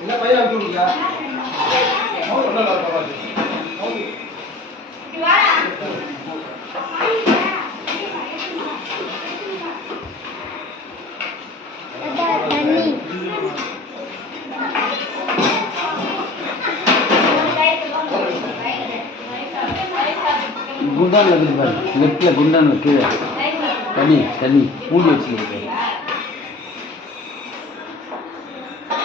என்ன பையன் அனுப்பிச்சு விடுங்க. குண்டான் இருக்குது பாரு, லெஃப்டில் குண்டான் கீழே தண்ணி தண்ணி மூடி வச்சுருக்கு.